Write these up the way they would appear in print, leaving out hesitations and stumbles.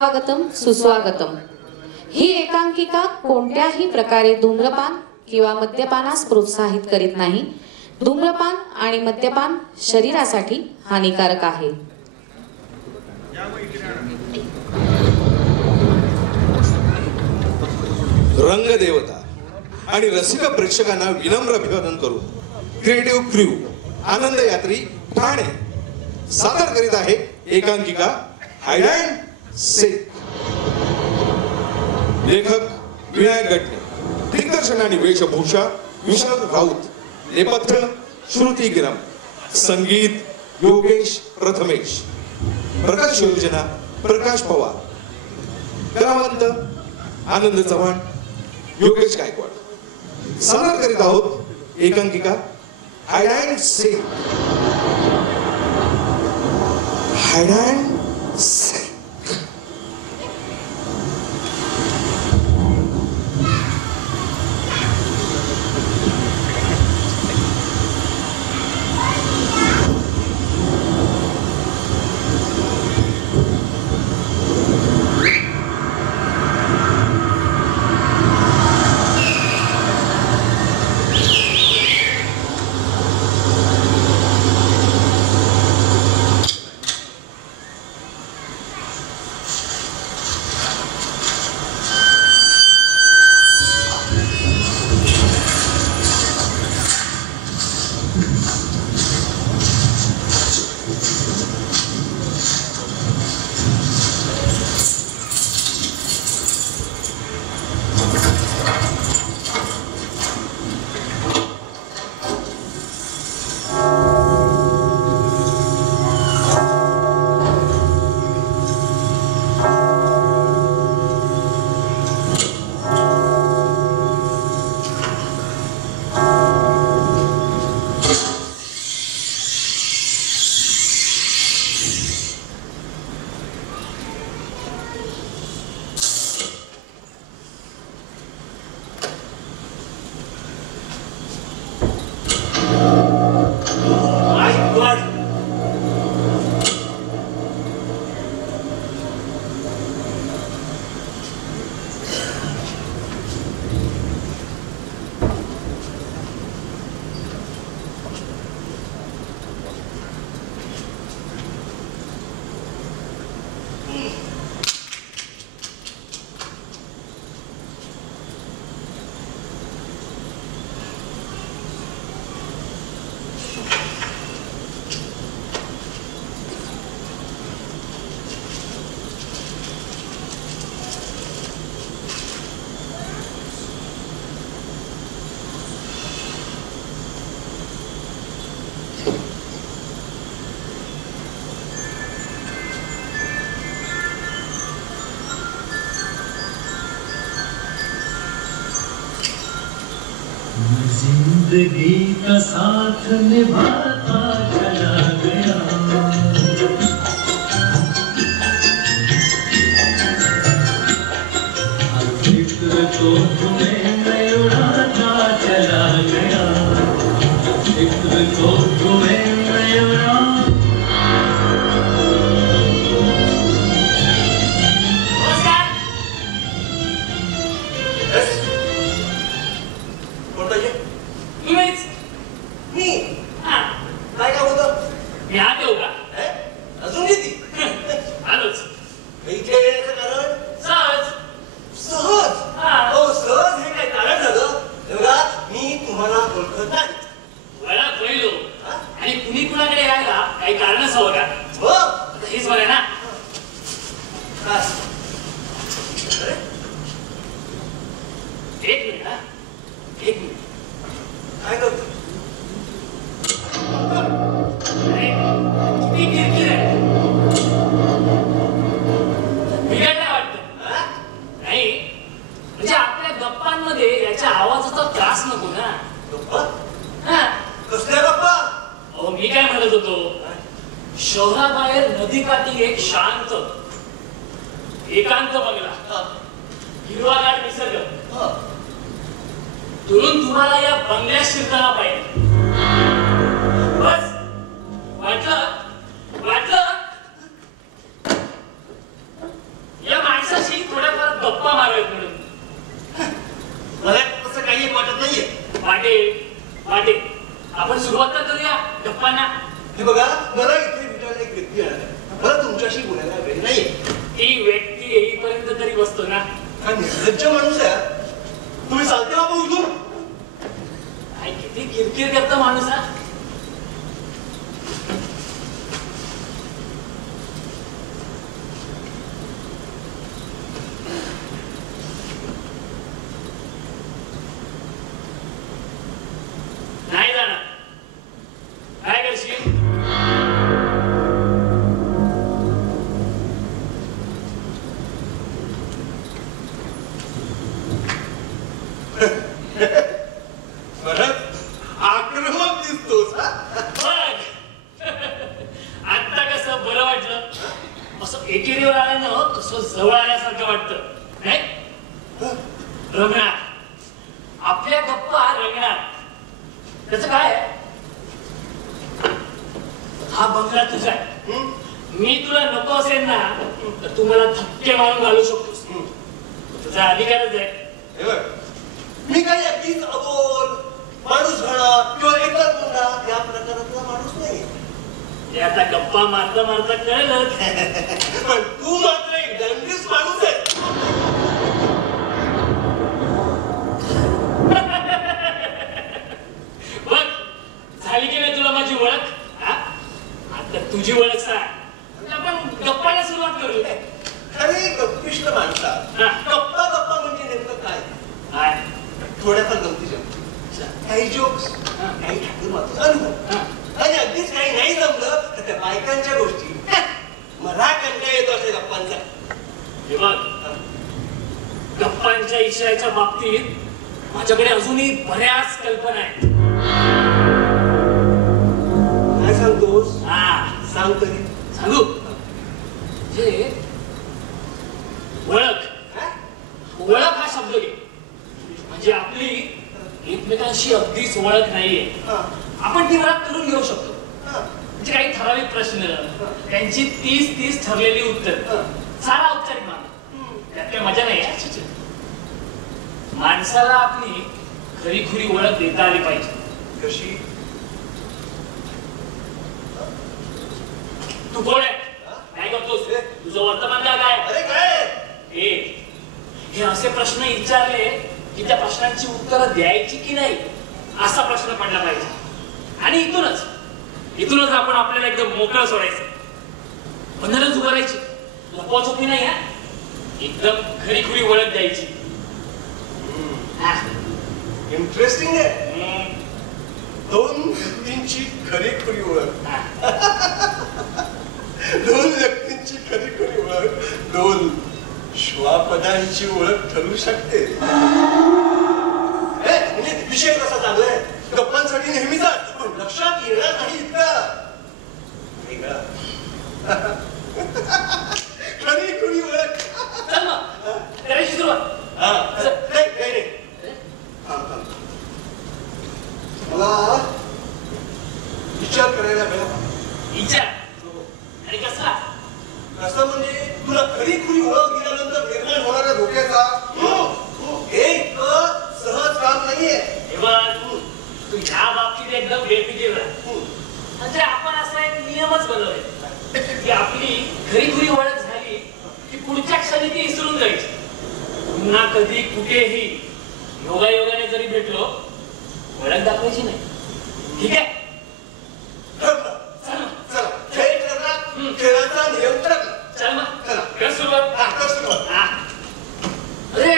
स्वागतम सुस्वागतम। ही एकांकिका कोणत्याही प्रकारे धूम्रपान किंवा मद्यपानास प्रोत्साहित करीत नाही। धूम्रपान आणि मद्यपान शरीरासाठी हानिकारक आहे। रंगदेवता आणि रसिक प्रेक्षकांना विनम्र अभिवादन करून क्रिएटिव्ह क्रू आनंद यात्री ठाणे सादर करीत आहे एकांकिका हाइड अँड सीक। लेखक विनायक गटणे, दिग्दर्शन आणि वेशभूषा विशाल राऊत, नेपथ्य श्रुती गिरम, संगीत योगेश प्रथमेश, प्रकाश योजना प्रकाश पवार, कलावंत आनंद चव्हाण, योगेश गायकवाड। सादर करीत आहोत एकांकिका hide and sick. Hide and sick. जिंदगी का साथ निभाता चला गया, हर फिक्र को तुम्हें मैं उड़ाता चला गया, फिक्र को तुम्हें मैं उड़ा। शहराबाहेर नदीकाठी एक शांत एकांत बंगला, हिरवागार निसर्ग, दुरून तुम्हाला या बंगल्यात शिरताना पाहिजे। बस वाटलं या आपण सुरुवात तर करूया गप्पांना. हे बघा, मला इथे भेटायला एक व्यक्ती येणार आहे. मला तुमच्याशी बोलायला वेळ नाहीये. ती व्यक्ती येईपर्यंत तरी बसतो ना. हा निर्लज्ज माणूस आहे. तुम्ही चालते बाबा उठून. काय किती किरकिर करतो माणूस हा. नाही जाणार. काय करशील? बरं, आक्रमक दिसतोस हा. बघ आता कसं बरं वाटलं. असं एकेरीवर आल्यानं कसं जवळ आल्यासारखं वाटतं नाही. रंगणार आपल्या गप्पा रंगणार. त्याचं काय आहे? हा बंगला तुझा आहे. मी तुला नको असेल ना तर तू मला धक्के मारून घालू शकतोस. तुझा अधिकारच आहे. हे बघ, मी काही अगदीच अबोल माणूस घडा किंवा एकच मुलगा या प्रकारातला माणूस नाही. ते आता गप्पा मारता मारता कळलं. पण तू मात्र एक डंगरीस माणूस आहे. बघ झाली की नाही तुला माझी ओळख. हा? आता तुझी ओळख सांग. आपण गप्पाला सुरुवात करू. खरे गप्पिष्ट माणसा. हा. गप्पा गप्पा म्हणजे नेमकं काय? काय? थोड्याफार गमती जमती, काही जोक्स, काही ठाकूर मात्र अनुभव. आणि अगदीच काही नाही जमलं तर त्या बायकांच्या गोष्टी. मला कंटाळा येतो अशा गप्पांचा. हे बघ गप्पांच्या इशाऱ्याच्या बाबतीत माझ्याकडे अजूनही बऱ्याच कल्पना आहेत. काय सांगतोस? हा सांग तरी. सांगू. जे ओळख. ओळख हा शब्द घे. म्हणजे आपली एकमेकांशी अगदीच ओळख नाहीये. आपण ती ओळख करून घेऊ शकतो. म्हणजे काही ठराविक प्रश्न, त्यांची 30 ठरलेली उत्तर, सारा औपचारिक मान. त्यात काही मजा नाही. माणसाला आपली खरी खुरी ओळख देता आली पाहिजे. कशी? तू कोण आहे? काय करतोस? तुझं वर्तमान काळ काय? अरे काय? हे असे प्रश्न विचारले की त्या प्रश्नांची उत्तरं द्यायची की नाही असा प्रश्न पडला पाहिजे. आणि इथूनच आपण आपल्याला एकदम मोकळं सोडायचं. बंधनच उभारायची. लपवाछपवी नाही. हा एकदम खरी खुरी ओळख द्यायची. इंटरेस्टिंग आहे. दोन व्यक्तींची खरी खुरी ओळख. दोन व्यक्तींची खरी खुरी ओळख दोन श्वापदांची ओळख ठरू शकते. म्हणजे विषय कसा चालू आहे? गप्पांसाठी नेहमीचा पण लक्षात येणार नाही इतका वेगळा. खरी खुरी ओळख. चल मग करायची सुरुवात. मला विचार करायला वेळ. विचार. आणि कसला? कसं म्हणजे तुला खरी खुरी ओळख दिल्यानंतर निर्माण होणाऱ्या धोक्याचा हे इतकं सहज काम नाहीये. हे बघ तू ह्या बाबतीत एकदम बेफिकीर राह. म्हणजे आपण असा एक नियमच बनवले की आपली खरी खुरी ओळख झाली की पुढच्या क्षणी ती विसरून जायची. पुन्हा कधी कुठेही योगायोगाने जरी भेटलो ओळख दाखवायची नाही. ठीक आहे? चला खेळ ठरला. खेळाचा नियम ठरला. चल मग कर सुरुवात. कर सुरुवात. अरे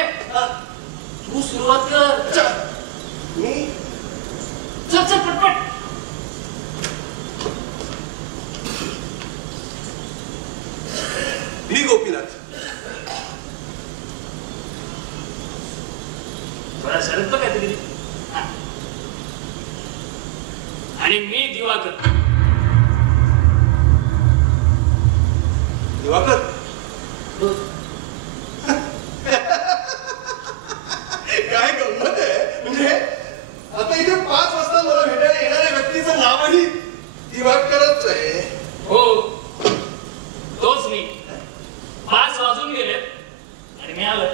तू सुरुवात कर. मी चल पटपट. मी गोपीनाथ. थोडा सरकतो काय तरी. आणि मी दिवाकर. दिवाकर काय गंमत आहे. म्हणजे आता इथे 5 वाजता मला भेटायला येणाऱ्या व्यक्तीचं नावही दिवाकरच आहे. हो तोच मी. 5 वाजून गेलेत आणि मी आलो.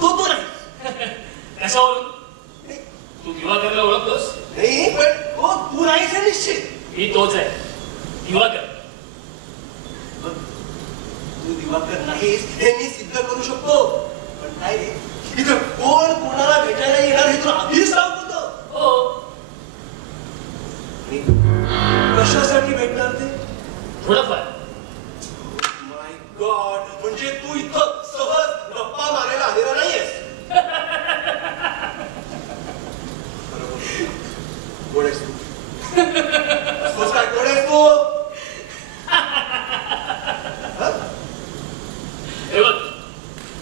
तो नाही. कशावरून? तू दिवाकरला ओळखतोस? नाही पण तो तू नाहीस हे निश्चित. मी तोच आहे, दिवाकर. तू दिवाकर नाहीस हे मी सिद्ध करू शकतो. पण काय रे, इथं कोण कोणाला भेटायला येणार हे तुला आधीच सांगत होतं. हो, कशासाठी भेटणार ते? थोडंफार. माय गॉड, म्हणजे तू इथं सहज गप्पा मारायला आलेला नाहीयेस. कोण आहेस तू? असंच काय कोण आहेस तू? हे बघ,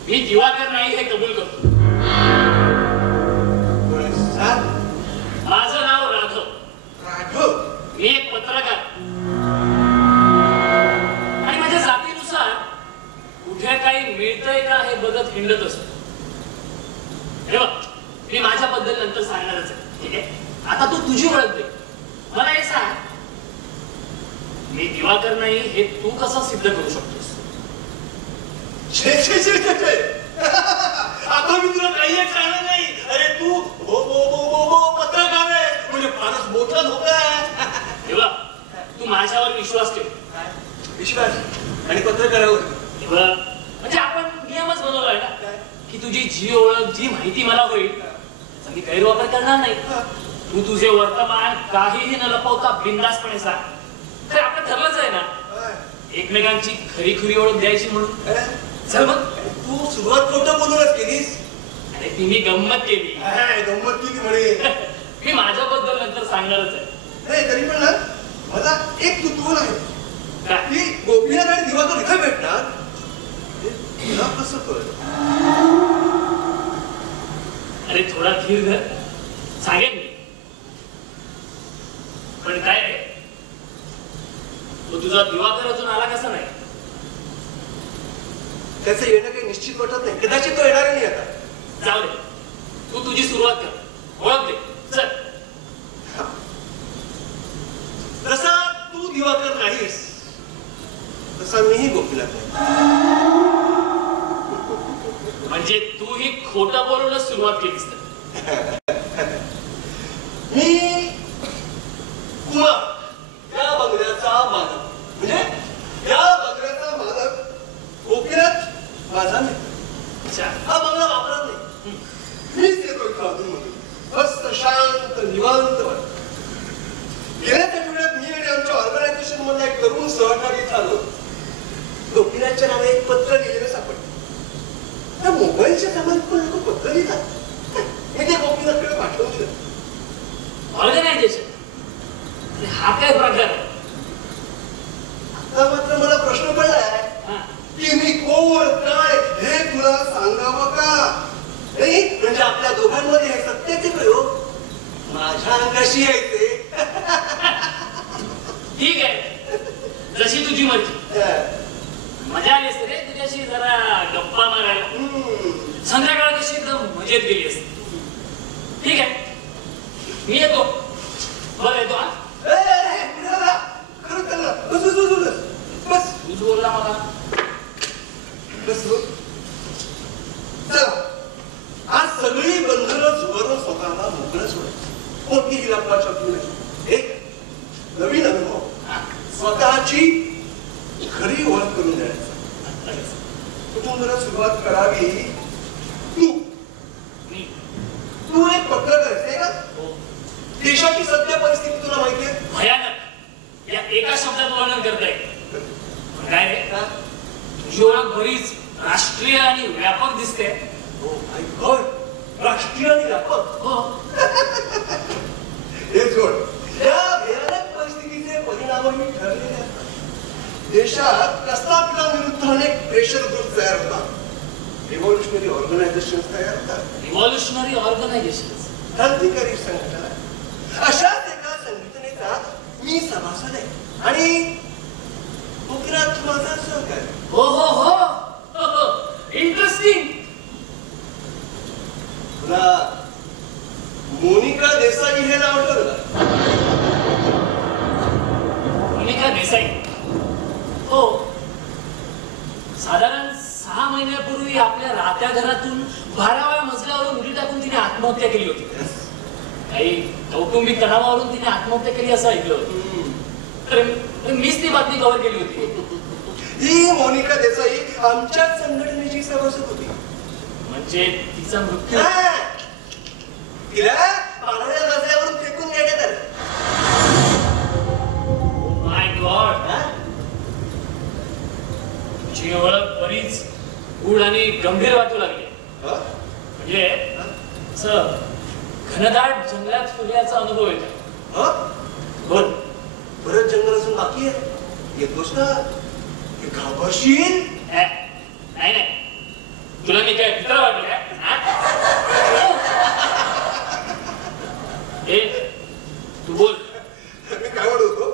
मी दिवाकर नाही हे कबूल करतो. कोण आहेस? सांग. माझं नाव राघव. राघव. मी एक पत्रकार आणि माझ्या जातीनुसार कुठे काही मिळतंय का हे बघत हिंडत असतो. हे बघ, मी माझ्याबद्दल नंतर सांगणारच आहे, ठीक आहे? आता तू तुझी ओळख दे. मला हे सांग, मी दिवाकर नाही हे तू कसं सिद्ध करू शकतोस? छे छे छे छे छे. आता मी तुला काही एक सांगणार नाही. अरे तू पत्रकार आहे म्हणजे फारच मोठा धोका आहे. हे बघ, तू माझ्यावर विश्वास ठेव. विश्वास आणि पत्रकारावर. हे बघ, म्हणजे आपण नियमच बनवलाय ना की तुझी जी ओळख, जी माहिती मला होईल त्याचा मी गैरवापर करणार नाही. तू तुझे वर्तमान काहीही न लपवता बिनधास्तपणे सांग. तर आपण ठरलंच आहे ना एकमेकांची खरी खरी ओळख द्यायची म्हणून. चल मग. तू सुरुवात खोटं बोलूनच केलीस. अरे ती मी गंमत केली. गंमत केली म्हणे. मी माझ्याबद्दल नंतर सांगणारच आहे. नाही तरी पण ना मला एक कुतूहल आहे काय? की गोपीनाथ आणि दिवाकर इथं भेटणार हे तुला कसं कळलं? अरे थोडा धीर धर, सांगेन मी. पण काय रे, तो तुझा दिवाकर अजून आला कसा नाही? त्याचं येणं काही निश्चित वाटत नाही. कदाचित तो येणार नाही आता. जाऊ दे, तू तुझी सुरुवात कर, ओळख दे. चल. जसा तू दिवाकर नाहीस तसा मीही गोपीनाथ नाही. म्हणजे तू ही खोटं बोलूनच सुरुवात केलीस तर. मी कुमार या बंगल्याचा मालक. म्हणजे या बंगल्याचा मालक गोपीनाथ माझा मित्र. अच्छा. हा बंगला वापरत नाही. मीच येतो इथं अधूनमधून. मस्त शांत निवांत वाटत. गेल्याच आठवड्यात मी आणि आमच्या ऑर्गनायझेशन मधला एक तरुण सहकारी झालो. गोपीनाथच्या नावे एक पत्र लिहिलेलं सापडलं. त्या मोबाईलच्या कामात पण लोक पत्र लिहितात. मी ते गोपीनाथकडे पाठवून दिलं. ऑर्गनायझेशन, हा काय प्रकार आहे? आता मात्र मला प्रश्न पडलाय की मी कोण काय हे तुला सांगावं का? नाही म्हणजे आपल्या दोघांमध्ये हे सत्याचे प्रयोग माझ्या अंगाशी यायचे. ठीक आहे, जशी तुझी मर्जी. मजा आली असते रे तुझ्याशी जरा गप्पा मारायला. संध्याकाळ कशी एकदम मजेत गेली असते. ठीक आहे, मी येतो. बरं येतो. हा, खरं त्याला बस बस बस बस बस तूच बोलला मला. बस चला आज सगळी बंधनं झुगारून स्वतःला मोकळं सोडायचं. कोणतीही लपवाछपवी नाही. एक नवीन अनुभव, स्वतःची खरी ओळख करून द्यायचं. कुठून जरा सुरुवात करावी. तू एक पत्रकार आहेस का? देशाची सध्या परिस्थिती तुला माहिती आहे? भयानक. या एका शब्दात वर्णन करता येईल. काय रे, तुझी ओळख बरीच राष्ट्रीय आणि व्यापक दिसते. हो माय गॉड, राष्ट्रीय आणि व्यापक. हो. हे जोड. या भयानक परिस्थितीचे परिणामही ठरलेले असतात. देशात प्रस्थापितांविरुद्ध अनेक प्रेशर ग्रुप तयार होतात. रिव्होल्युशनरी ऑर्गनायझेशन तयार होतात. रिव्हॉल्युशनरी ऑर्गनायझेशन, क्रांतिकारी संघटना. अशाच एका संघटनेचा मी सभासद आहे आणि गोपीनाथ माझा सहकारी. हो हो हो, इंटरेस्टिंग. तुला मोनिका देसाई हे नाव आठवलं का? मोनिका देसाई? हो, साधारण 6 महिन्यापूर्वी आपल्या राहत्या घरातून 12व्या मजल्यावरून उडी टाकून तिने आत्महत्या केली होती. काही कौटुंबिक तणावावरून तिने आत्महत्या केली असं ऐकलं. तर मीच ती बातमी कव्हर केली होती. ही मोनिका देसाई आमच्याच संघटनेची सभासद होती. म्हणजे तिचा मृत्यू तिला पाण्याच्या मजल्यावरून फेकून देण्यात आलं. माय गॉड. तुझी ओळख बरीच गूढ आणि गंभीर वाटू लागली. म्हणजे असं घनदाट जंगलात फिरण्याचा अनुभव येतो. बोल, परत जंगल असून बाकी आहे. येतोस ना घाबरशील. नाही नाही, तुला मी काय मित्र वाटलं तू बोल. मी काय म्हणत होतो,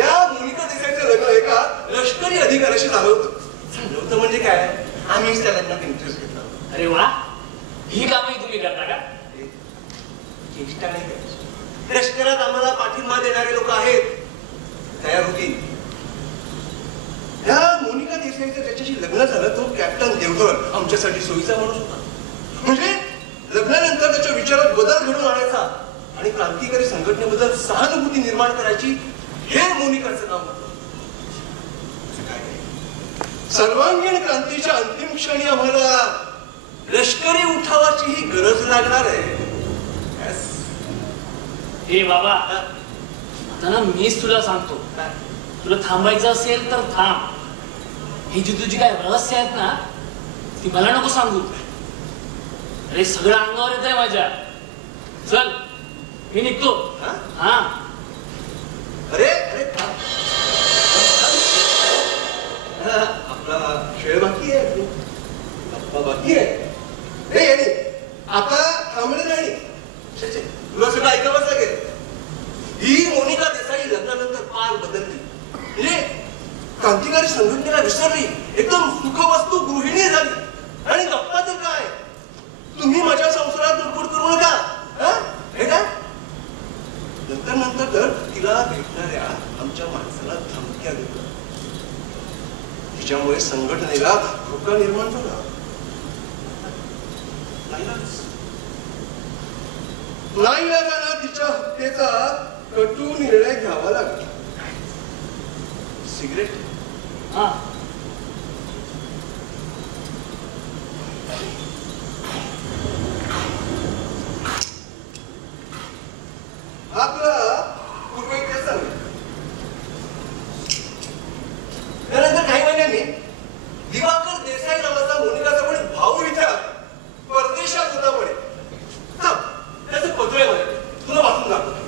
या मोनिका देसाईचं लग्न एका लष्करी अधिकाऱ्याशी झालं होतं. झालं होतं म्हणजे काय, आम्हीच त्या लग्नात इंटरेस्ट घेतला. अरे वा, ही कामही तुम्ही करता का? चेष्टा नाही करायची. लष्करात आम्हाला पाठिंबा देणारे लोक आहेत, तयार होती. या मोनिका देसाईचं त्याच्याशी लग्न झालं. तो कॅप्टन देवधर आमच्यासाठी सोयीचा माणूस होता. म्हणजे लग्नानंतर त्याच्या विचारात बदल घडून आणायचा आणि क्रांतिकारी संघटनेबद्दल सहानुभूती निर्माण करायची, हे मोनिकाचं काम होतं. सर्वांगीण क्रांतीच्या अंतिम क्षणी आम्हाला लष्करी उठावाची ही गरज लागणार आहे. हे बाबा, आता ना मीच तुला सांगतो, तुला थांबायचं असेल तर थांब. ही जी तुझी काय रहस्य आहेत ना, ती मला नको सांगू. अरे सगळं अंगावर येत आहे माझ्या. चल मी निघतो. हा अरे अरे आपला खेळ बाकी आहे, गप्पा बाकी आहे. आता थांबले नाही. तुला सगळं ऐकावंच लागेल. ही मोनिका देसाई लग्नानंतर फार बदलली. म्हणजे क्रांतिकारी संघटनेला विसरली, एकदम सुखवस्तू गृहिणी झाली. आणि गप्पा तर काय, तुम्ही माझ्या संसारात दुडबुड करू नका. हे काय नंतर तर तिला भेटणाऱ्या आमच्या माणसाला धमक्या देतो. तिच्यामुळे संघटनेला धोका निर्माण झाला. नाईलाजाने तिच्या हत्येचा कटू निर्णय घ्यावा लागला. सिगरेट हा आपला पूर्व इतिहास सांगेल. त्यानंतर काही महिन्यांनी दिवाकर देसाई नावाचा मोनिकाचा पण भाऊ इथे परदेशात होता. म्हणे त्याचे पत्र आहे, तुला वाचून दाखवतो.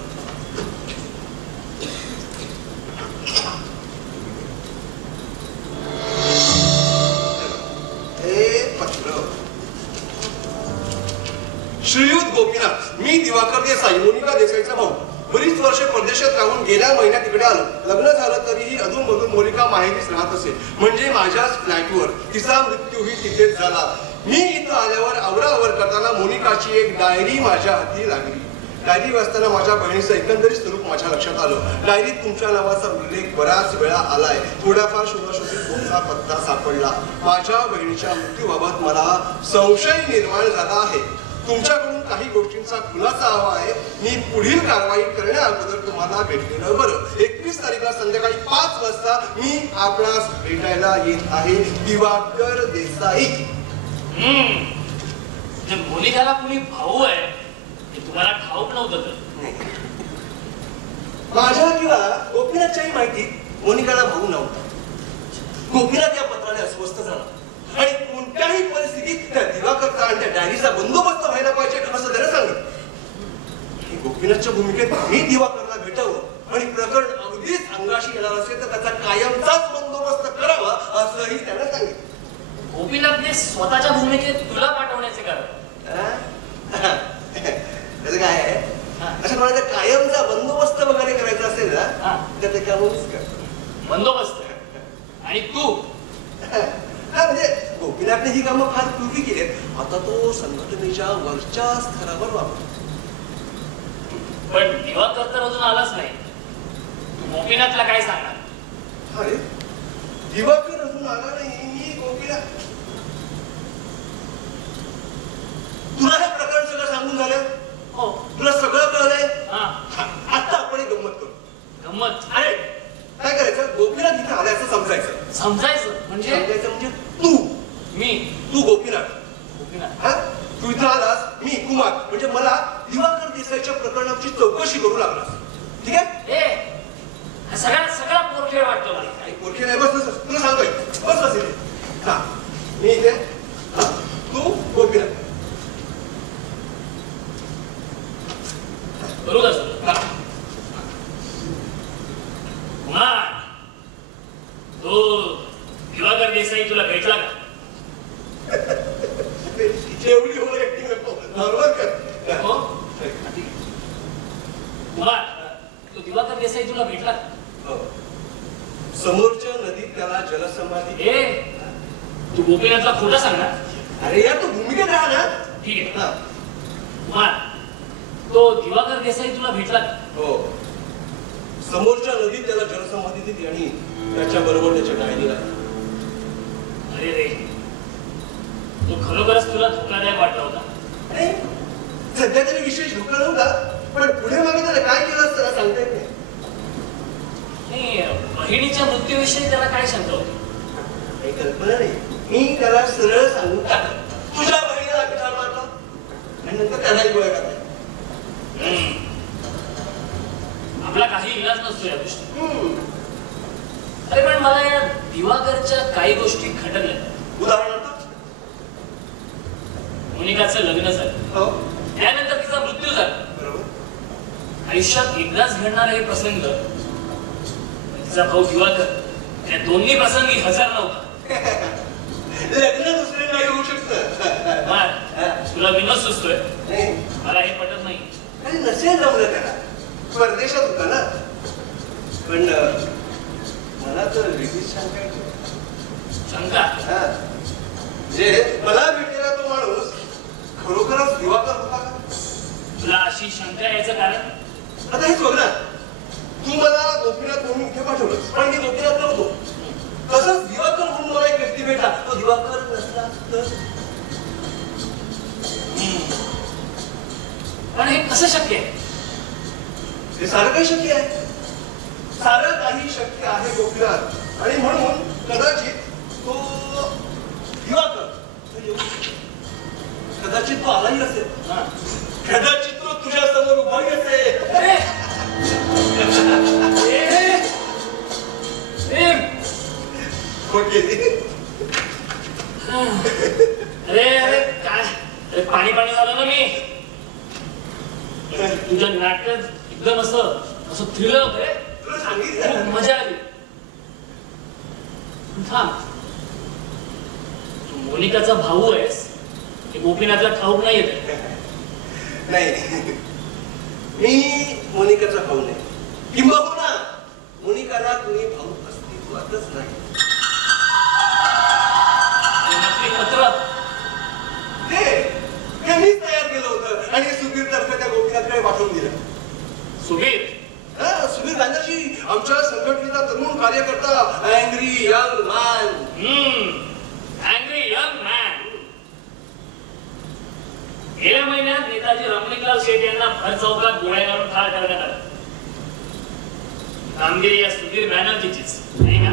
हे पत्र. श्रीयुत गोपीनाथ, मी दिवाकर देसाई, मोनिका देसाईचा भाऊ. बरीच वर्षे परदेशात राहून गेल्या महिन्यात तिकडे आलो. लग्न झालं तरीही अधूनमधून मोनिका माहेरीच राहत असे, म्हणजे माझ्याच फ्लॅटवर. तिचा मृत्यूही तिथेच झाला. मी इथं आल्यावर आवराआवर करताना मोनिकाची एक डायरी माझ्या हाती लागली. डायरी वाचताना माझ्या बहिणीचं एकंदरीत स्वरूप माझ्या लक्षात आलं. डायरीत तुमच्या नावाचा उल्लेख बऱ्याच वेळा आलाय. थोड्याफार शोधाशोधीत तुमचा पत्ता सापडला. माझ्या बहिणीच्या मृत्यूबाबत मला संशय निर्माण झाला आहे. तुमच्याकडून काही गोष्टींचा खुलासा हवा आहे. मी पुढील कारवाई करण्या अगोदर तुम्हाला भेटलेलं बरं. 31 तारीखला संध्याकाळी 5 वाजता मी आपणास भेटायला येत आहे. दिवाकर देसाई. मोनिकाला कुणी भाऊ आहे हे तुम्हाला ठाऊक नव्हतं तर? माझ्या किंवा गोपीनाथच्याही माहितीत मोनिकाला भाऊ नव्हता. गोपीनाथ या पत्राने अस्वस्थ झाला आणि कोणत्याही परिस्थितीत त्या दिवाकरचा आणि त्या डायरीचा बंदोबस्त व्हायला पाहिजे असं त्याने सांगितलं. गोपीनाथच्या भूमिकेत मी दिवाकरला भेटावं आणि प्रकरण अगदीच अंगाशी येणार असेल तर त्याचा कायमचाच बंदोबस्त करावा असंही त्याने सांगितलं. गोपीनाथने स्वतःच्या भूमिकेत तुला पाठवण्याचे कारण त्याचं काय आहे, असं म्हणायचं कायमचा बंदोबस्त वगैरे करायचा असेल ना तर ते कामच कर. बंदोबस्त आणि तू म्हणजे गोपीनाथने ही कामं फार पूर्वी केलीत. आता तो संघटनेच्या वरच्या स्तरावर वापरतो. पण दिवाकर तर अजून आलाच नाही. तू गोपीनाथला काय सांगणार? अरे दिवाकर अजून आला नाही. मी गोपीनाथ तुला हे प्रकरण सगळं सांगून झालं. हो. तुला सगळं कळलंय. हा. आता आपण एक गंमत करू. गंमत. अरे काय करायचं, गोपीनाथ इथे आलाय असं समजायचं. समजायचं म्हणजे समजायचं म्हणजे तू गोपीनाथ. गोपीनाथ. हा? तू इथं आलास, मी कुमार, म्हणजे मला दिवाकर देसाईच्या प्रकरणाची चौकशी करू लागलास. ठीक आहे? हा सगळा पोरखेळ वाटतो मला. पोरखे नाही, बस बस, तुला सांगतोय, बस बस इथे. हा, मी इथे, हा, तू गोपीनाथ. करू का सुरू? हा. कुमार, तो दिवाकर देसाई तुला भेटला का? एवढी ओव्हर ऍक्टिंग नको, नॉर्मल कर. हो? कुमार, तो दिवाकर देसाई तुला भेटला का? हो. समोरच्या नदीत त्याला जलसमाधी. तू गोपीनाथला खोटं सांगणार? अरे यार, तू भूमिकेत राहा ना. ठीक आहे. हा. कुमार, तो दिवाकर देसाई तुला भेटला का? हो. समोरच्या नदीत त्याला जलसमाधी दिली आणि त्याच्या बरोबर त्याच्या डायनीला. अरे रे, तो खरोखरच तुला धोकादायक वाटला होता. अरे सध्या तरी विशेष धोका नव्हता, पण पुढे मागे त्याला काय केलं असतं ना सांगता येत नाही. आणि बहिणीच्या मृत्यूविषयी त्याला काय शंका होती? काही कल्पना नाही. मी त्याला सरळ सांगून टाकलं, तुझ्या बहिणीला पिठार मारला आणि नंतर त्यालाही गोळ्या टाकल्या. आपला काही इलाज नसतो या गोष्टी. अरे पण मला या दिवाकरच्या काही गोष्टी खटकल्या. उदाहरणार्थ मोनिकाचं लग्न झालं, हो त्यानंतर तिचा मृत्यू झाला. बरोबर. आयुष्यात एकदाच घडणारा हे प्रसंग, तिचा भाऊ दिवाकर या दोन्ही प्रसंगी हजर नव्हता. लग्न दुसरे नाही होऊ शकतं. मार, तुला विनोद सुचतोय? नाही. मला हे पटत नाही. आणि नसेल जमलं त्याला, परदेशात होता ना. पण मला तर वेगळीच शंका येते. शंका? हा. जे मला भेटलेला तो माणूस खरोखरच दिवाकर होता का? तुला अशी शंका यायचं कारण? आता हेच बघ ना, तू मला गोपीनाथ म्हणून इथे पाठवलं, पण मी गोपीनाथ नव्हतो. तसंच दिवाकर म्हणून मला एक व्यक्ती भेटला, तो दिवाकर नसला तर. पण हे कसं शक्य आहे? हे सारं काही शक्य आहे. सारं काही शक्य आहे गोपीनाथ, आणि म्हणून कदाचित तो दिवाकर कदाचित तो आलाही असेल. कदाचित तो तुझ्या समोर उभाही असेल. अरे अरे काय, अरे पाणी पाणी झालं ना मी. तुझ्या नाटकात एकदम असं थ्रिलर होत रे. तुला सांगितलं खूप मजा आली. थांब, तू मोनिकाचा भाऊ आहेस हे गोपीनाथला ठाऊक नाही येत. नाही, मी मोनिकाचा भाऊ नाही. किंबहुना मोनिकाला कुणी भाऊ अस्तित्वातच नाही. नक्की पत्र ते मीच तयार केलं होतं आणि सुधीर तर्फे त्या गोपीनाथकडे पाठवून दिलं. सुबीर? सुधीर बॅनर्जी, आमच्या संघटनेचा तरुण कार्यकर्ता, angry young man. Angry young man. गेल्या महिन्यात नेताजी रमणीकलाल शेठ यांना भर चौकात गोळ्या घालून ठार करण्यात आलं. कामगिरी या सुधीर बॅनर्जीचीच नाही का?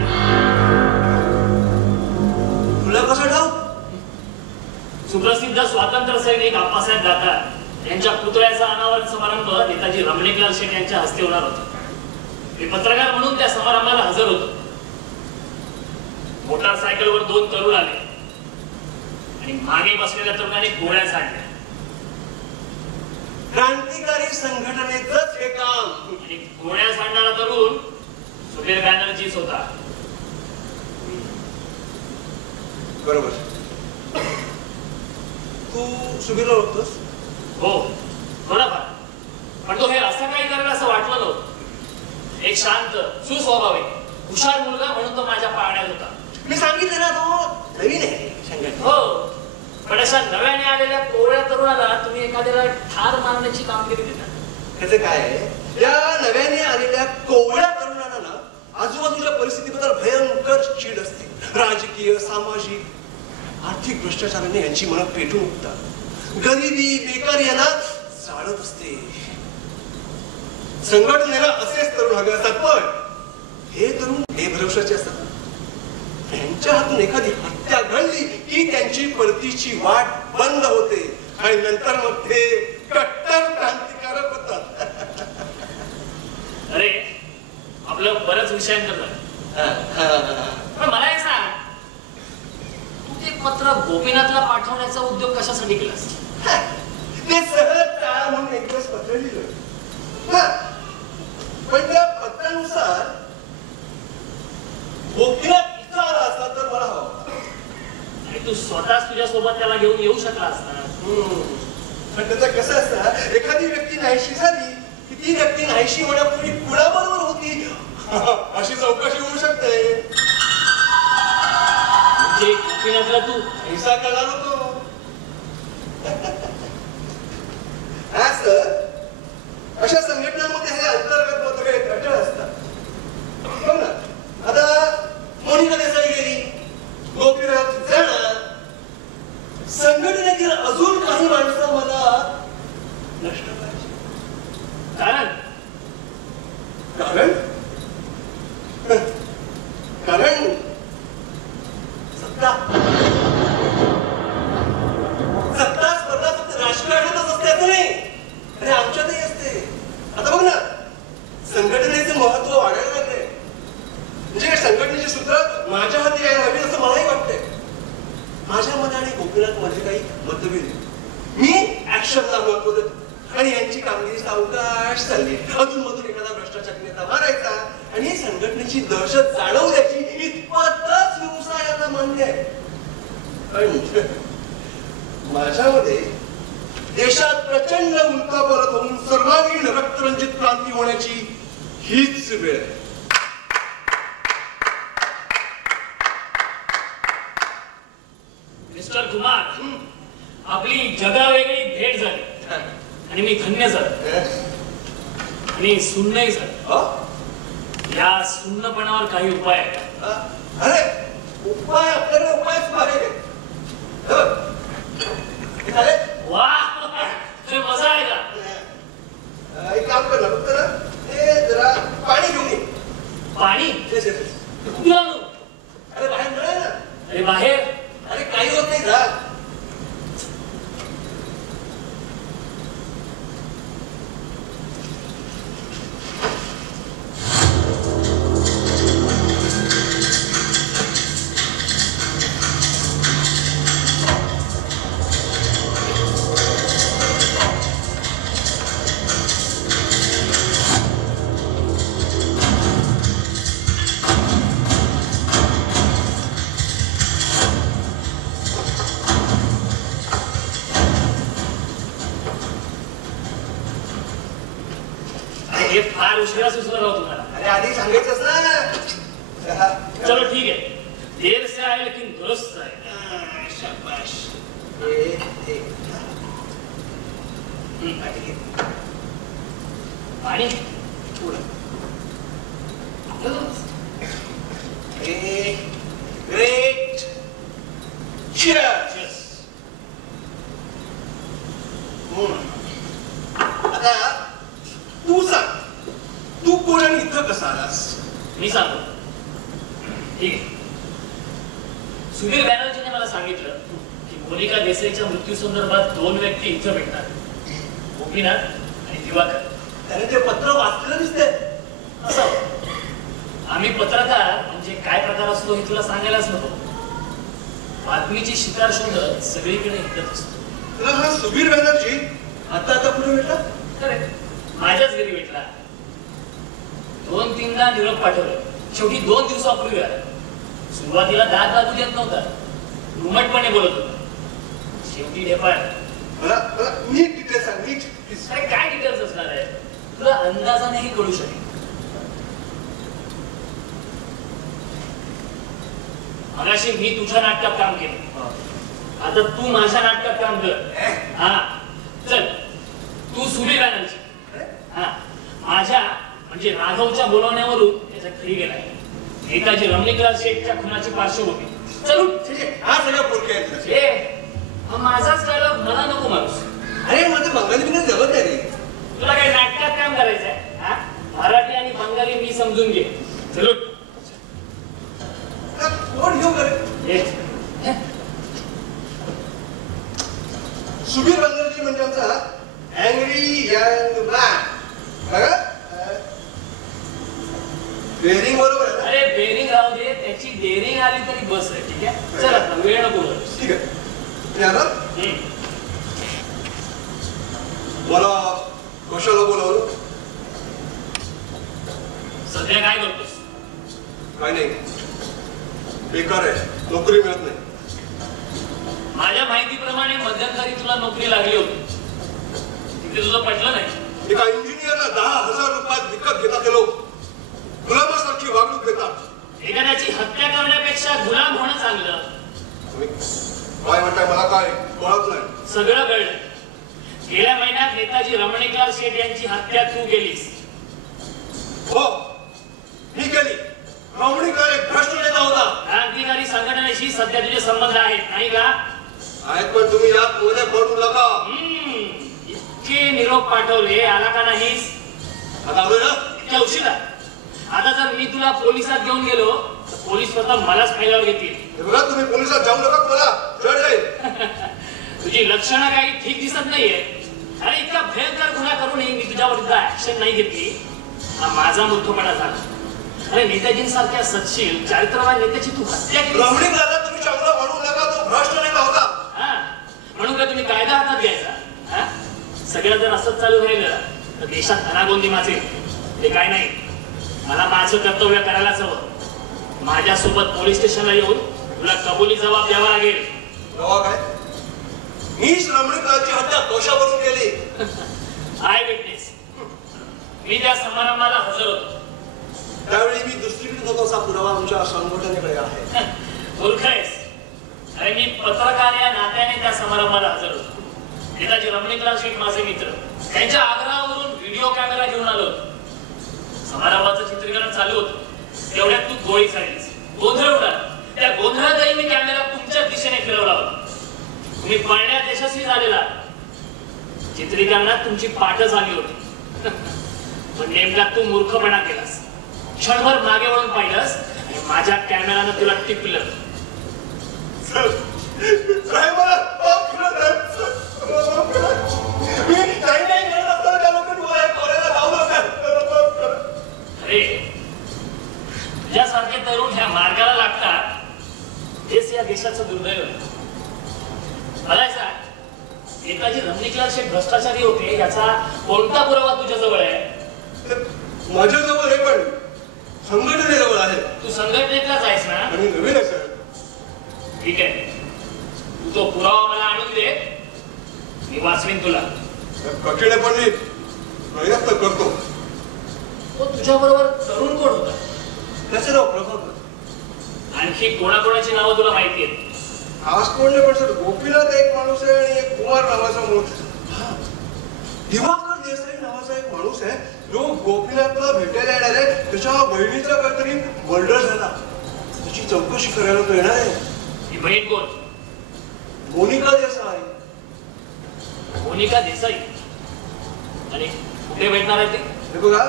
तुला कसं ठाऊक? सुप्रसिद्ध स्वातंत्र्य सैनिक आप्पासाहेब दातार यांच्या पुतळ्याचा अनावरण समारंभ नेताजी रमणीकलाल शेठ यांच्या हस्ते होणार होता. मी पत्रकार म्हणून त्या समारंभाला हजर होतो. मोटारसायकलवर 2 तरुण आले आणि मागे बसलेल्या तरुणाने गोळ्या झाडल्या. क्रांतिकारी संघटनेचंच हे काम. आणि गोळ्या झाडणारा तरुण सुधीर बॅनर्जीच होता. बरोबर. तू सुधीरला ओळखतोस? हो, थोडाफार. पण तो हे असं काही करेल असं वाटलं नव्हतं. एक शांत, सुस्वभावी, हुशार मुलगा म्हणून तो माझ्या पाळण्यात होता. मी सांगितलं ना, तो नवीन आहे संघटना. हो, पण अशा नव्याने आलेल्या कोवळ्या तरुणाला तुम्ही एखाद्याला ठार मारण्याची कामगिरी देता. त्याचं काय आहे, या नव्याने आलेल्या कोवळ्या तरुणांना ना आजूबाजूच्या परिस्थितीबद्दल भयंकर चीड असते. राजकीय, सामाजिक, आर्थिक भ्रष्टाचाराने यांची मनं पेटून उठतात. गरिबी, बेकारी यांना वाढत असते. संघटनेला असेच तरुण हवे असतात, पण हे तरुण बेभरवशाचे असतात. त्यांच्या हातून एखादी हत्या घडली की त्यांची परतीची वाट बंद होते आणि नंतर मग ते कट्टर क्रांतिकारक होतात. अरे आपलं बरंच विषयांतर झालं. पण मला एक सांग, तू ते पत्र गोपीनाथला पाठवण्याचा उद्योग कशासाठी केलास? ते सहज टाळा म्हणून एक दिवस पत्र लिहिलं. पण त्या पत्रानुसार गोपीनाथ इथं आला असता तर मला हवा. आणि तू स्वतःच तुझ्या सोबत त्याला घेऊन येऊ शकला असता. पण त्याचं कसं असतं, एखादी व्यक्ती नाहीशी झाली की ती व्यक्ती नाहीशी होण्यापूर्वी कुणाबरोबर होती अशी चौकशी होऊ शकते. म्हणजे गोपीनाथला तू हिंसा करणार होतो. असं अशा संघटनांमध्ये हे अंतर्गत मतभेद कठीण असतात. हो ना. आता मोनिका देसाई गेली, गोपीनाथ जाणार, संघटनेतील अजून काही माणसं मला नष्ट पाहिजे. कारण कारण कारण सत्ता सत्ता स्पर्धा फक्त राजकारणातच असते असं नाही, आणि आमच्यातही असते. आता बघ ना, संघटनेचं महत्व वाढायला लागलंय. म्हणजे काय संघटनेची सूत्र माझ्या हाती यायला हवी असं मलाही वाटतंय. माझ्या मनाने आणि गोपीनाथ मध्ये काही मतभेद, मी ऍक्शनला महत्व देतो आणि यांची कामगिरी सावकाश चालली. अधूनमधून एखादा भ्रष्टाचारी नेता मारायचा आणि संघटनेची दहशत जाणवू द्यायची, इतपतच हिंसा यांना मान्य आहे. पण माझ्यामध्ये देशात प्रचंड उलथापालथ होऊन सर्वांगीण रक्तरंजित क्रांती होण्याची हीच वेळ आहे. मिस्टर कुमार, आपली जगावेगळी भेट झाली आणि मी धन्य झालो आणि सुन्नही झालो. या सुन्नपणावर काही उपाय आहे का? अरे उपाय, आपल्याकडे उपायच मागे. वा, मजा आहे का? एक काम कर ना, फक्त ना हे जरा पाणी घेऊन ये. पाणी? कुठून आणू? अरे बाहेर मिळाय ना. अरे बाहेर? अरे काही होत नाही जा. हे फार उशिरा सुचलं राव तुम्हाला. अरे आधी सांगायचंच ना. चलो ठीक है, देर से आए लेकिन दुरुस्त आए. शाबाश. पाणी? ग्रेट. Cheers. आता तू सांग, तू कोण आणि इथं कसा आलास? मी सांगतो. ठीक आहे. सुधीर बॅनर्जीने मला सांगितलं की मोनिका देसाईच्या मृत्यू संदर्भात 2 व्यक्ती इथं भेटतात, गोपीनाथ आणि दिवाकर. त्याने ते पत्र वाचलेलं दिसतंय. असं आम्ही पत्रकार म्हणजे काय प्रकार असतो हे तुला सांगायलाच नको. बातमीची शिकार शोधत सगळीकडे हिंडत असतो. तुला हा सुधीर बॅनर्जी आता कुठे भेटला? खरं माझ्याच घरी भेटला. 2-3दा निरोप पाठवले. शेवटी 2 दिवसापूर्वी आला. सुरुवातीला दात लागू देत नव्हता, रुमटपणे बोलत होता. शेवटी ढेपाळ. मला नीट डिटेल्स सांग, नीट. अरे काय डिटेल्स असणार आहे, तुला अंदाजानेही कळू शकेल. मगाशी मी तुझ्या नाटकात काम केलं, आता तू माझ्या नाटकात काम कर. हा चल, तू सुधीर बॅनर्जी. हा माझ्या म्हणजे राघवच्या बोलवण्यावरून त्याच्या घरी गेलाय. नेताजी रमणीकराज शेठच्या खुनाची पार्श्वभूमी. चल हा सगळं पोरके आहेत. माझाच डायलॉग मला नको माणूस. अरे मला बंगाली बिना जमत नाही रे. तुला काही नाटकात काम करायचंय हा? मराठी आणि बंगाली मी समजून घे. चलो कोण घेऊ करे? ये. सुबीर बंगालजी म्हणजे आमचा अँग्री यंग मॅन. बेरिंग बरोबर आहे. अरे बेरिंग राहू दे, त्याची डेअरिंग आली तरी बस आहे. ठीक आहे, चल आता वेळ नको बोलू. ठीक आहे. मी आलो. मला कशाला बोलावलं? सध्या काय करतोस? काय नाही, बेकार आहे, नोकरी मिळत नाही. माझ्या माहितीप्रमाणे मध्यंतरी तुला नोकरी लागली होती, तिथे तुझं पटलं नाही. एका इंजिनियरला 10,000 रुपयात विकत घेतात ते लोक, गुलामासारखी वागणूक देतात. एखाद्याची हत्या करण्यापेक्षा गुलाम होणं चांगलं. तुम्ही काय म्हणताय? मला काय कळत नाही. सगळं कळलं. गेल्या महिन्यात नेताजी रमणीकलाल शेठ यांची हत्या तू केलीस. हो, मी केली. रमणीकलाल एक भ्रष्ट नेता होता. क्रांतिकारी संघटनेशी सध्या तुझे संबंध आहेत, नाही का? आहेत, पण तुम्ही यात मध्ये पडू नका. इतके निरोप पाठवले, आला का नाहीस? आता आलोय ना. इतक्या उशिरा. आता जर मी तुला पोलिसात घेऊन गेलो तर पोलीस स्वतः मलाच फायल्यावर घेतील. हे बघा, तुम्ही पोलिसात जाऊ नका, मला जड जाईल. तुझी लक्षणं काही ठीक दिसत नाहीये. अरे इतका भयंकर गुन्हा करूनही मी तुझ्या विरुद्ध ऍक्शन नाही घेतली, हा माझा मूर्खपणा झाला. अरे नेताजींसारख्या सत्शील चारित्रवान नेत्याची तू हत्या केली. रमणीकलालला तुम्ही चांगला म्हणू नका, तो भ्रष्ट नेता होता. हा, म्हणून काय तुम्ही कायदा हातात घ्यायचा? हा, सगळं जर असंच चालू राहिलं तर देशात अनागोंदी माजेल. ते काय नाही, मला माझं कर्तव्य करायलाच हवं. माझ्यासोबत पोलीस स्टेशनला येऊन तुला कबुली जबाब द्यावा लागेल. रवा काय? मीच रमणीकलालची हत्या दोषावरून केली. I witness. मी त्या समारंभाला हजर होतो. त्यावेळी मी दुसरीकडे होतो असा पुरावा आमच्या संघटनेकडे आहे. मूर्ख आहेस. अरे मी पत्रकार या नात्याने त्या समारंभाला हजर होतो. नेताजी रमणीकलाल शेठ माझे मित्र, त्यांच्या आग्रहावरून व्हिडिओ कॅमेरा घेऊन आलो होतो. समारंभाचं चित्रीकरण चालू होतं, तेवढ्यात तू गोळी चाललीस. गोंधळ उडाला. त्या गोंधळातही मी कॅमेरा तुमच्या दिशेने फिरवला होता. तुम्ही पळण्यात यशस्वी झालेला. चित्रीकरणात तुमची पाठच आली होती. पण नेमका तू मूर्खपणा केलास. क्षणभर मागे वळून पाहिलंस आणि माझ्या कॅमेरानं तुला टिपलं. अरे तुझ्यासारखे तरुण ह्या मार्गाला लागतात, हेच या देशाचं दुर्दैव आहे. मला सांग, नेताजी रमणीकलाल शेठ भ्रष्टाचारी होते याचा कोणता पुरावा तुझ्याजवळ आहे? माझ्याजवळ आहे, पण संघटनेजवळ आहे. तू संघटनेतलाच आहेस ना? आणि नवीन आहे सर. ठीक आहे, तू तो पुरावा मला आणून दे, मी वाचवीन तुला. कठीण आहे, पण मी प्रयत्न करतो. तो तुझ्याबरोबर तरुण कोण होता? त्याचे नाव प्रभाकर. आणखी कोणाकोणाची नावं तुला माहिती आहेत? आज कोणले, पण सर गोपीनाथ एक माणूस आहे आणि एक कुमार नावाचा माणूस. दिवाकर देसाई नावाचा एक माणूस आहे, जो गोपीनाथला भेटायला येणार आहे. त्याच्या बहिणीचा काहीतरी मर्डर झाला, त्याची चौकशी करायला तो येणार आहे. ही बहीण कोण? मोनिका देसाई. मोनिका देसाई? आणि कुठे भेटणार आहे ती? हे बघा,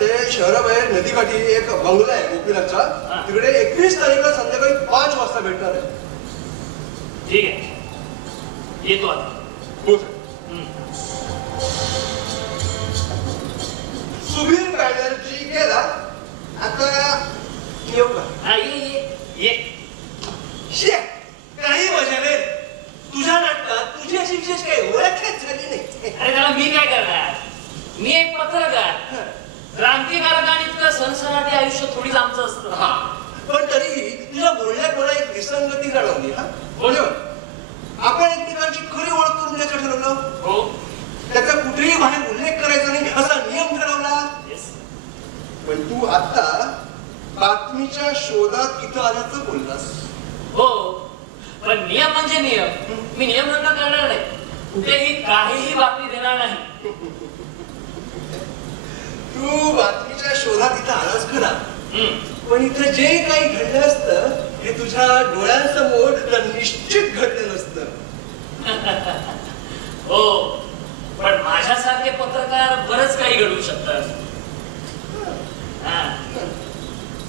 ते शहराबाहेर नदीकाठी एक बंगला आहे गोपीनाथचा, तिकडे 21 तारीखला संध्याकाळी 5 वाजता भेटणार आहे. ठीक आहे, येतो आता. हो सर. सुबीर बॅनर्जी गेला, आता येऊ का? हा, ये ये. शे, काही मजा नाही. तुझ्या नाटकात तुझी अशी विशेष काही ओळखच झाली नाही. अरे त्याला मी काय करणार? मी एक पत्रकार. क्रांतिकारकांनी इतकं सनसनाटी आयुष्य थोडीच आमचं असतं. पण तरीही तुझ्या बोलण्यात मला एक विसंगती जाणवली. हा बोल. आपण एकमेकांची खरी ओळख करून द्यायचं ठरवलं. हो. त्याचा कुठेही बाहेर उल्लेख करायचा नाही असा नियम ठरवला. पण तू आता बातमीच्या शोधात इथं आल्याचं बोललास. हो, पण नियम म्हणजे नियम. मी नियम रद्द करणार नाही, कुठेही काहीही बातमी देणार नाही. तू बातमीच्या शोधात इथं आलास खरा, पण इथं जे काही घडलं असतं हे तुझ्या डोळ्यांसमोर निश्चित घडलं नसतं. हो, पण माझ्यासारखे पत्रकार बरंच काही घडवू शकतात.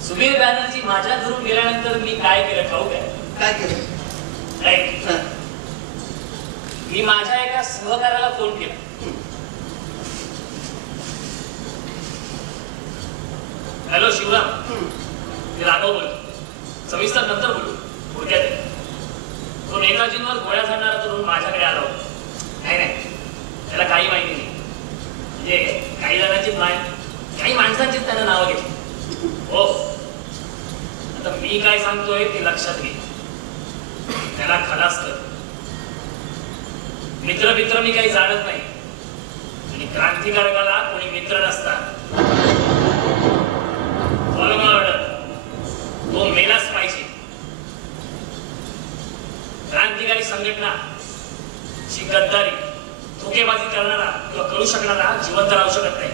सुबीर बॅनर्जी माझ्या घरून गेल्यानंतर मी काय केलं ठाऊक आहे? काय केलं? मी माझ्या एका सहकार्याला फोन केला. हॅलो शिवराम, मी राघव बोलतो. सविस्तर नंतर बोलू. थोडक्यात तो नेताजींवर गोळ्या झाडणारा तरुण माझ्याकडे आला होता. नाही त्याला काही माहिती नाही. म्हणजे काही जणांची काही माणसांची त्यानं नावं घेतली. हो, आता मी काय सांगतोय ते लक्षात घे. त्याला खलास कर. मित्र मी काही जाणत नाही आणि क्रांतिकारकाला कोणी मित्र नसतात. तो मेलाच पाहिजे. क्रांतिकारी संघटना ची गद्दारी धोकेबाजी करणारा किंवा करू शकणारा जिवंत राहू शकत नाही.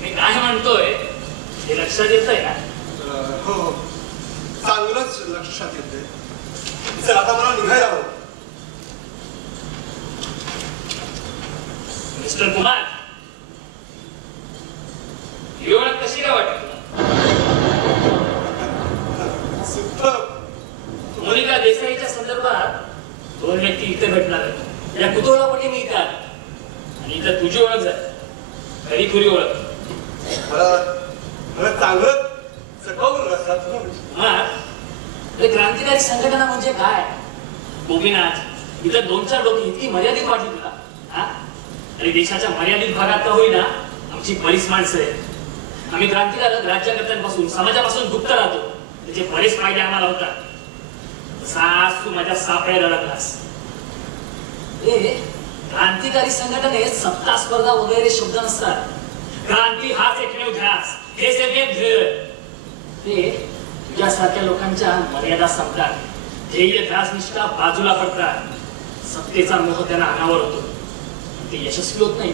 मी काय म्हणतोय हे लक्षात येतंय ना? हो, चांगलंच लक्षात येते. जर आता मला निघायला हवं. मिस्टर कुमार, ही ओळख कशी काय वाटत तुला? मोनिका देसाईच्या संदर्भात 2 व्यक्ती इथे भेटणार आहेत. या कुतूहलापोटी मी इथे आलो आणि इथं तुझी ओळख झाली. खरी ओळख. मला चांगलं चकवून क्रांतिकारी संघटना म्हणजे काय? गोपीनाथ, इथं 2-4 लोक इतकी मर्यादित वाटली तुला? आणि देशाच्या मर्यादित भागात का होईना आमची बरीच माणसं आहेत. आम्ही क्रांतिकारक राज्यकर्त्यांपासून समाजापासून गुप्त राहतो. त्याचे बरेच फायदे आम्हाला होतात. तसाच तू माझ्या सापळ्या अडकलास. क्रांतिकारी संघटनेत सत्ता स्पर्धा वगैरे शब्द नसतात. क्रांती हाच एकमेव ध्यास, हेच एक ध्येय. ते तुझ्यासारख्या लोकांच्या मर्यादा संपतात. ध्येय ध्यास निष्ठा बाजूला पडतात. सत्तेचा मोह त्यांना अनावर होतो. ते यशस्वी होत नाही.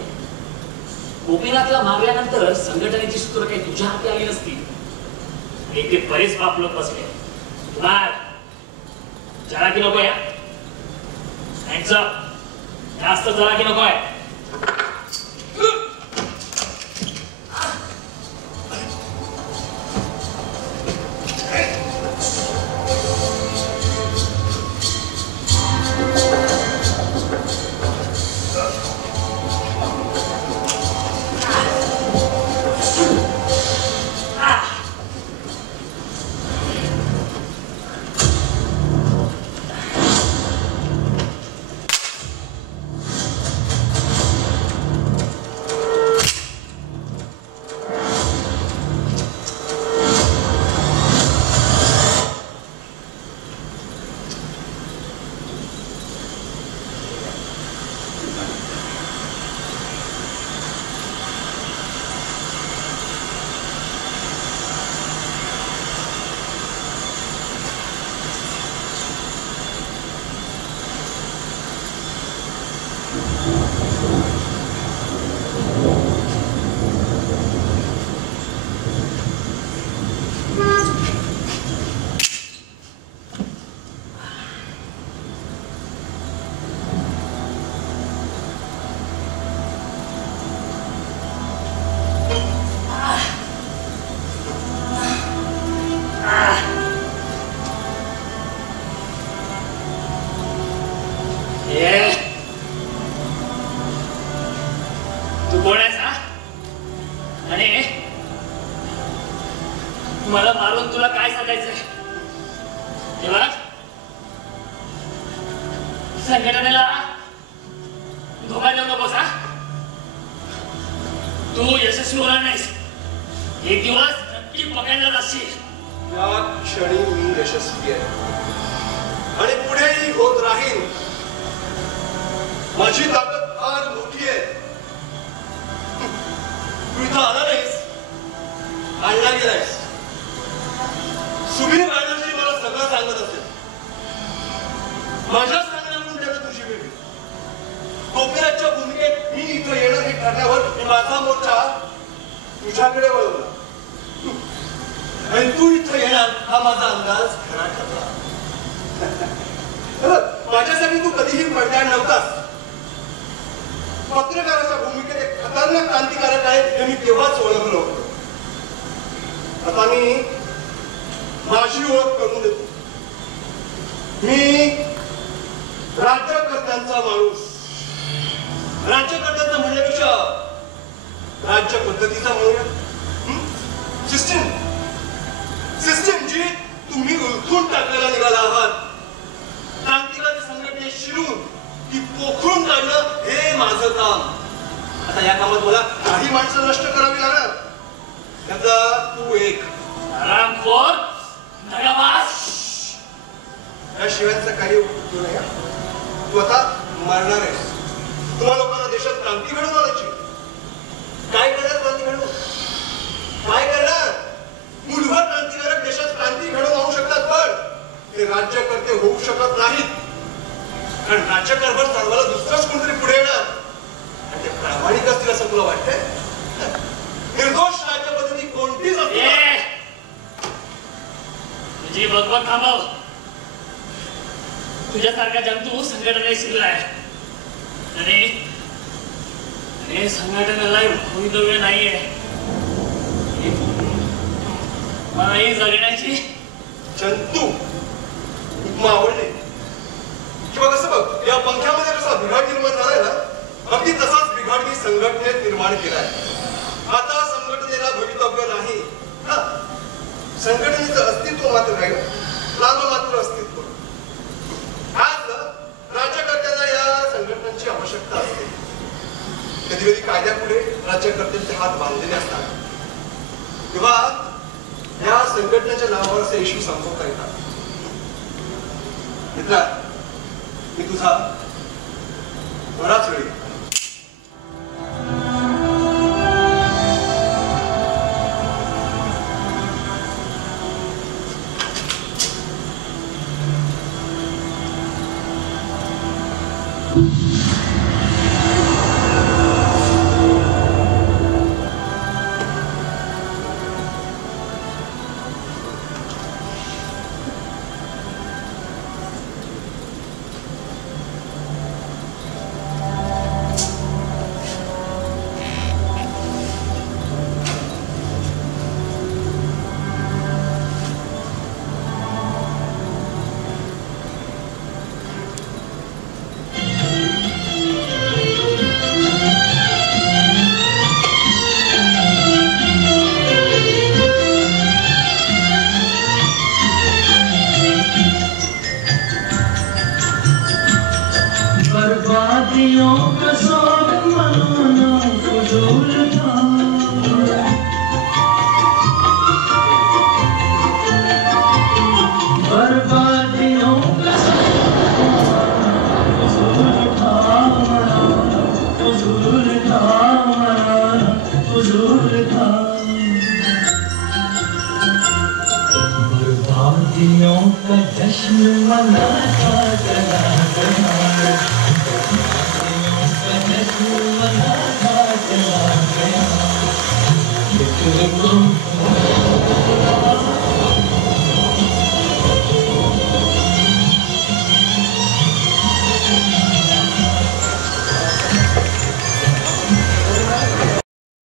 गोपीनाथला मारल्यानंतर संघटनेची सूत्र काही तुझ्या हाती आली नसती. इथे बरेच बाप लोक बसले. कुमार, चलाकी नको या. जास्त चलाकी नको आहे. मला मारून तुला काय सांगायचंय? तेव्हा संघटनेला धोका देऊ नकोस. तू यशस्वी होणार नाहीस. एक दिवस नक्की पकडला जाशील. या क्षणी मी यशस्वी आहे आणि पुढेही होत राहील. माझी ताकद फार मोठी आहे. तू इथं आला नाहीस, आणला गेलायस. सुबीर बॅनर्जी मला सगळं सांगत असेल. माझ्या सांगण्यावरून त्याला तुझी वेळ. गोपीनाथच्या भूमिकेत मी इथं येणं हे ठरल्यावर मी माझा मोर्चा तुझ्याकडे वळवला आणि तू इथं येणार हा माझा अंदाज खरा ठरला. माझ्यासाठी तू कधीही पडद्याआड नव्हतास. पत्रकाराच्या भूमिकेत एक खतरनाक क्रांतिकारक आहे हे मी तेव्हाच ओळखलं होतं. आता मी माझी ओळख करून देतो. मी राज्यकर्त्यांचा माणूस. राज्यकर्त्यांचा म्हणण्यापेक्षा राज्य पद्धतीचा म्हणूया. सिस्टीम जी तुम्ही उलथून टाकलेला निघाला आहात. क्रांतिकारी संघटने शिरून ती पोखरून काढणं हे माझं काम. आता या कामात मला काही माणसं नष्ट करावी लागणार. त्याचा तू एक आरामखोर नगाबाज. या शिवायचा काही उपयोग नाही. तू आता मरणार आहेस. तुम्हा लोकांना देशात क्रांती घडवून आणायची. काय करणार क्रांती घडवून? काय करणार? मूलभूत क्रांतिकारक देशात क्रांती घडवून आणू शकतात पण ते राज्यकर्ते होऊ शकत नाहीत. कारण राज्यकारभार चालवायला दुसराच कोणतरी पुढे येणार आणि ते प्रामाणिक असतील असं तुला वाटतंय? निर्दोष राज्य पद्धती कोणतीच तुझी बघबघ थांबव. तुझ्यासारखा जंतू संघटनेत शिरलाय आणि संघटनेला भवितव्य नाहीये. मला ही जगण्याची जंतू उपमा आवडली किंवा कसं बघ या पंख्यामध्ये कसा बिघाड निर्माण झालाय ना अगदी तसाच बिघाड मी संघटनेत निर्माण केलाय. आता संघटनेला भवितव्य नाही. संघटनेचं अस्तित्व मात्र राहील. मात्र अस्तित्व. आज राज्यकर्त्यांना या संघटनांची आवश्यकता असते. कधी कधी कायद्यापुढे राज्यकर्त्यांचे हात बांधलेले असतात तेव्हा या संघटनेच्या नावावर असे इश्यू संपवता येतात. मित्रा मी तुझा बराच वेळी बर्बादियों का शौक मनाना फजूल था. बर्बादियों का फजूल था मनाना फजूल था मनाना फजूल था. बर्बादियों का जश्न मनाता चला गया. मना था चला गया.